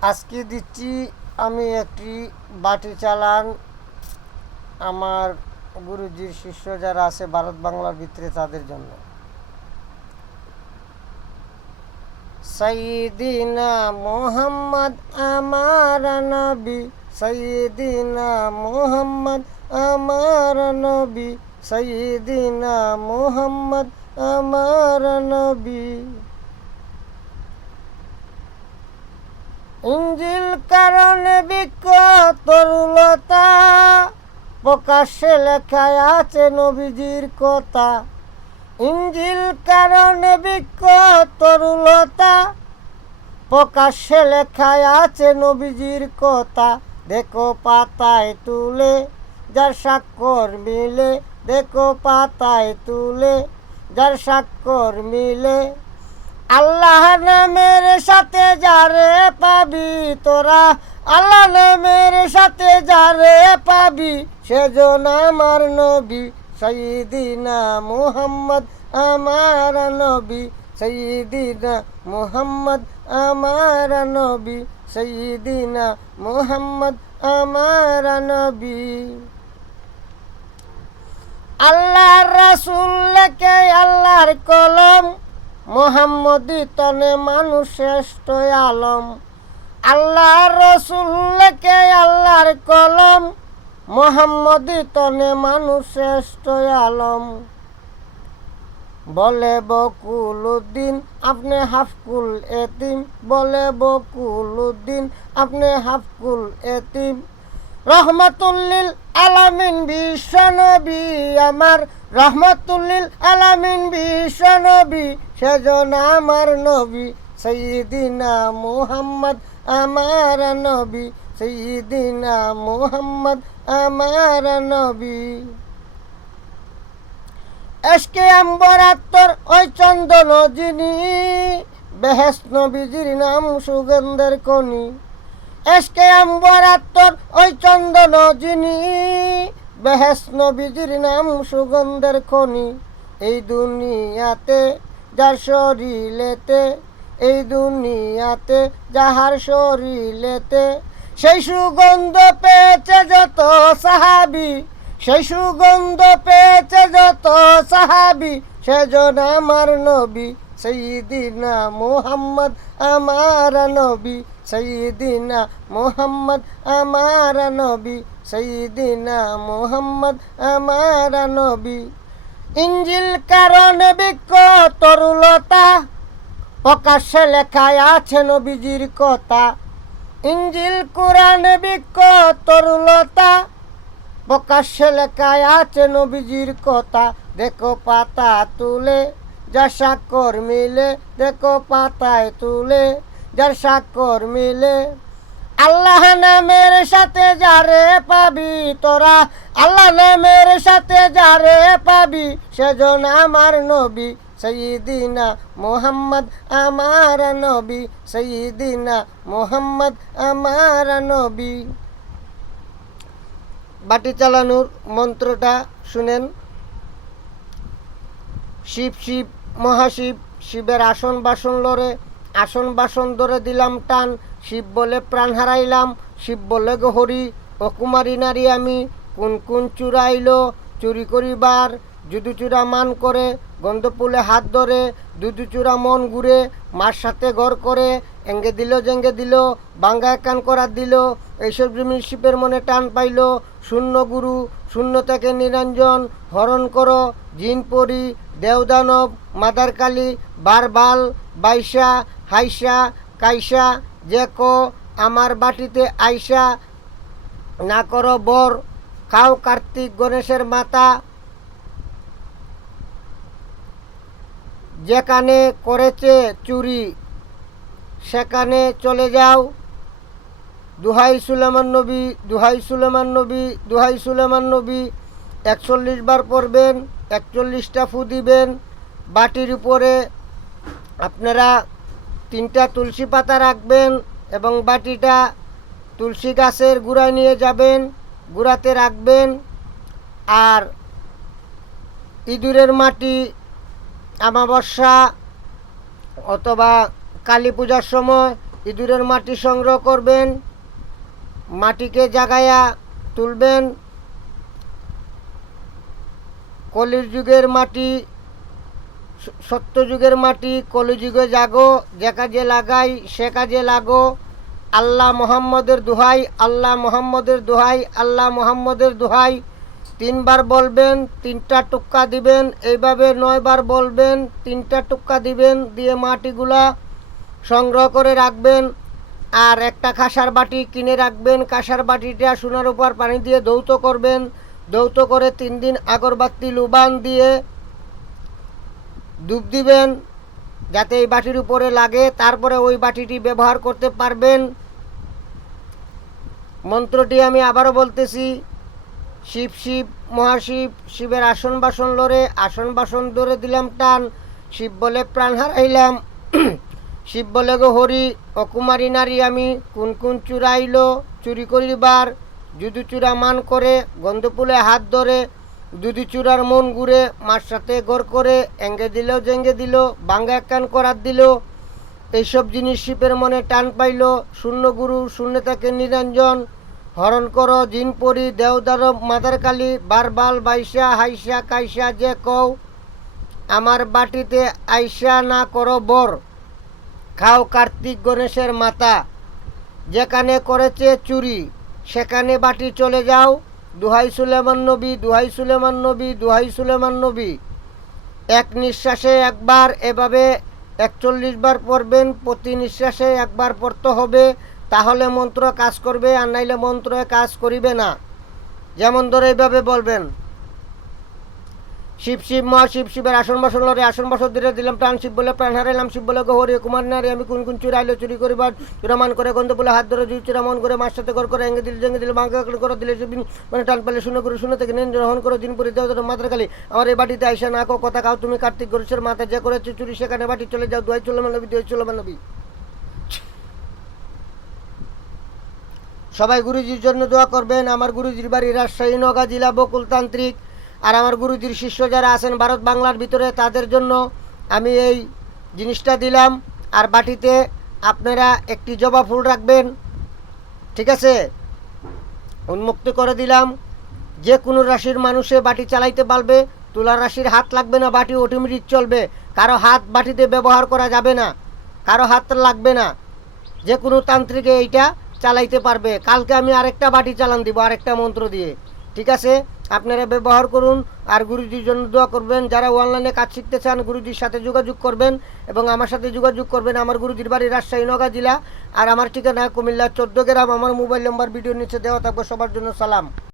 আজকে দিচ্ছি আমি একটি বাটি চালান আমার গুরুজির শিষ্য যারা আছে ভারত বাংলার ভিতরে তাদের জন্য। সাইয়্যিদিনা মুহাম্মদ আমার নবী, সাইয়্যিদিনা মুহাম্মদ আমার নবী, সাইয়্যিদিনা মুহাম্মদ আমার নবী। ইঞ্জিল কারণে বিখ্যাত তরুলতা, প্রকাশ্যে লেখায় আছে নবীজির কথা। ইঞ্জিল কারণে বিখ্যাত তরুলতা, প্রকাশ্যে লেখায় আছে নবীজির কথা। দেখো পাতায় তুলে যার স্বাক্ষর মিলে, দেখো পাতায় তুলে যার স্বাক্ষর মিলে। আল্লাহ নামের সাথে যারে পাবি তোরা, আল্লাহ নামের সাথে যারে পাবি সেজন আমার নবী। সাইয়্যিদিনা মুহাম্মদ আমার নবী, সাইয়্যিদিনা মুহাম্মদ আমার নবী, সাইয়্যিদিনা মুহাম্মদ আমার নবী। আল্লাহর রাসূল লেখে আল্লাহর কলম, মুহাম্মদি তনে মানুষ শ্রেষ্ঠ আলম। আল্লাহর রাসূল লেখে আল্লাহর কলম, মুহাম্মদি তনে মানুষ শ্রেষ্ঠ আলম। বলে বকুলউদ্দিন আপনি হাফকুল এতিম, বলে বকুলউদ্দিন আপনি হাফকুল এতিম। রহমাতুল্লিল আলামিন বিশ্ব নবী আমার, রহমাতুল্লিল আলামিন বিশ্ব নবী সেজন আমার নবী। সাইয়্যিদিনা মুহাম্মদ আমার নবী, সাইয়্যিদিনা মুহাম্মদ আমার নবী। এসকে আম্বরাত্তর ওই চন্দন যিনি, বেহেশত নবীজির নাম সুগন্ধের খনি। এসকে আম্বরাত্তর ওই চন্দন যিনি, বেহেশত নবীজির নাম সুগন্ধের খনি। এই দুনিয়াতে যার শরীরেতে, এই দুনিয়াতে যাহার শরীরেতে, সেই সুগন্ধ পেয়েছে যত সাহাবী, সেই সুগন্ধ পেয়েছে যত সাহাবী সেজন আমার নবী। সাইয়্যিদিনা মুহাম্মদ আমার নবী, সাইয়্যিদিনা মুহাম্মদ আমার নবী, সাইয়্যিদিনা মুহাম্মদ আমার নবী। ইঞ্জিল কারণে বিখ্যাত তরুলতা, প্রকাশ্যে লেখায় আছে নবীজির কথা। ইঞ্জিল কোরআনে বিখ্যাত তরুলতা, প্রকাশ্যে লেখায় আছে নবীজির কথা। দেখো পাতা তুলে যার স্বাক্ষর মিলে, দেখো পাতায় তুলে যার স্বাক্ষর মিলে। আল্লাহ নামের সাথে যারে পাবি তোরা, আল্লাহ নামের সাথে যারে পাবি সেজন আমার নবী। সাইয়্যিদিনা মুহাম্মদ আমার নবী, সাইয়্যিদিনা মুহাম্মদ আমার নবী। বাটি চালানোর মন্ত্রটা শুনেন। শিব শিব মহাশিব, শিবের আসন বাসন লড়ে, আসন বাসন ধরে দিলাম টান। শিব বলে প্রাণ হারাইলাম, শিব বলে গহরি ও কুমারী নারী আমি। কোন কোন চুরাইল চুরি করিবার, যদু চূড়া মান করে, গন্ধ ফুলে হাত ধরে, দুদু চূড়া মন ঘুরে, মার সাথে ঘর করে, এঙ্গে দিল জেঙ্গে দিল, বাঙ্গায় কান করা দিল। এইসব জমি শিবের মনে টান পাইল, শূন্য গুরু শূন্য থেকে নিরঞ্জন। হরণ করো জিন পরি দেওদানব মাদার কালী, বারবাল বাইশা হাইসা কাইসা, যে ক আমার বাটিতে আইসা। না করো বর খাও কার্তিক গণেশের মাতা, যেখানে করেছে চুরি সেখানে চলে যাও। দুহাই সুলেমান নবী, দুহাই সুলেমান নবী, দুহাই সুলেমান নবী 41 বার পড়বেন, 41টা ফু দিবেন। বাটির উপরে আপনারা 3টা তুলসী পাতা রাখবেন এবং বাটিটা তুলসী গাছের গুঁড়ায় নিয়ে যাবেন, গুঁড়াতে রাখবেন। আর ইঁদুরের মাটি অমাবস্যা অথবা কালী পূজার সময় ইঁদুরের মাটি সংগ্রহ করবেন, মাটিকে জাগায়া তুলবেন। কলির যুগের মাটি, সত্যযুগের মাটি, কলিযুগে জাগো, যে কাজে লাগাই সে কাজে লাগো। আল্লাহ মোহাম্মদের দোহাই, আল্লাহ মোহাম্মদের দোহাই, আল্লাহ মোহাম্মদের দোহাই। 3 বার বলবেন, 3টা টুক্কা দিবেন। এইভাবে 9 বার বলবেন, 3টা টুক্কা দিবেন। দিয়ে মাটিগুলা সংগ্রহ করে রাখবেন। আর একটা কাঁসার বাটি কিনে রাখবেন। কাঁসার বাটিটা সোনার উপর পানি দিয়ে ধৌত করবেন। ধৌত করে 3 দিন আগরবাতি লুবান দিয়ে ডুব দিবেন, যাতে এই বাটির উপরে লাগে। তারপরে ওই বাটিটি ব্যবহার করতে পারবেন। মন্ত্রটি আমি আবারও বলতেছি, শিব শিব মহাশিব, শিবের আসন বাসন লড়ে, আসন বাসন ধরে দিলাম টান। শিব বলে প্রাণ হারাইলাম, শিব বলে গো হরি, অকুমারী নারী আমি, কোন কোন চুরাইল চুরি করিবার। যদু চূড়া মান করে, গন্ধপুলে হাত ধরে, দুদি চূড়ার মন ঘুরে, মার সাথে গড় করে, এঙ্গে দিল জেঙ্গে দিল, বাঙ্গা একখান করার দিল। এইসব জিনিস শিবের মনে টান পাইল। শূন্য গুরু শূন্য তাকে নিরঞ্জন, হরণ করো জিন পরি দেওদারব মাদার কালী, বারবাল বাইসা হাইসা কাইসা যে কও, আমার বাটিতে আইসা না করো বর, খাও কার্তিক গণেশের মাথা, যেখানে করেছে চুরি সেখানে বাটি চলে যাও। দুহাই সুলেমান নবী, দুহাই সুলেমান নবী, দুহাই সুলেমান নবী। এক নিঃশ্বাসে একবার, এভাবে 41 বার পড়বেন। প্রতি নিঃশ্বাসে একবার পড়তে হবে, তাহলে মন্ত্র কাজ করবে, আর নাইলে মন্ত্র কাজ করিবে না। যেমন ধরে এইভাবে বলবেন, শিব শিব মহাশিব, শিবের আসন বাসন লড়ে, আসন বাসন ধীরে দিলাম টান। শিব বলে প্রাণ হারাইলাম, শিব বলে গহরি, কুমার নারী আমি, কোন কোন চুরাইলো চুরি করিবার। চূড়ামান করে গন্ধ বলে হাত ধরে, দুই চূড়া মন করে, মার সাথে গড় করে, এঙ্গে দিল জেঙ্গে দিল, বাঙ্গা করে দিলে মানে টান পেলে শূন্য করে, শূন্য থেকে নিরঞ্জন হন করে, দিন পরে দেওয়া মাত্রা কালী, আমার এই বাটিতে আইসা না কথা খাও তুমি কার্তিক গণেশের মাথা, যে করেছে চুরি সেখানে বাটি চলে যাও। দুহাই সুলেমান নবী, দুহাই সুলেমান নবী। সবাই গুরুজির জন্য দোয়া করবেন। আমার গুরুজির বাড়ি রাজশাহী নওগাঁ জেলা বকুলতান্ত্রিক। আর আমার গুরুজির শিষ্য যারা আছেন ভারত বাংলার ভিতরে, তাদের জন্য আমি এই জিনিসটা দিলাম। আর বাটিতে আপনারা একটি জবা ফুল রাখবেন, ঠিক আছে? উন্মুক্ত করে দিলাম। যে কোনো রাশির মানুষে বাটি চালাইতে পারবে, তুলা রাশির হাত লাগবে না, বাটি অটোমেটিক চলবে। কারো হাত বাটিতে ব্যবহার করা যাবে না, কারো হাত লাগবে না। যে কোনো তান্ত্রিকে এইটা চালাইতে পারবে। কালকে আমি আরেকটা বাটি চালান দিব আরেকটা মন্ত্র দিয়ে, ঠিক আছে? আপনারা ব্যবহার করুন। আর গুরুজির জন্য দোয়া করবেন। যারা অনলাইনে কাজ শিখতে চান, গুরুজির সাথে যোগাযোগ করবেন এবং আমার সাথে যোগাযোগ করবেন। আমার গুরুজির বাড়ি রাজশাহী নওগাঁ জেলা, আর আমার ঠিকানা কুমিল্লা 14 গ্রাম। আমার মোবাইল নাম্বার ভিডিওর নিচে দেওয়া থাকবে। সবার জন্য সালাম।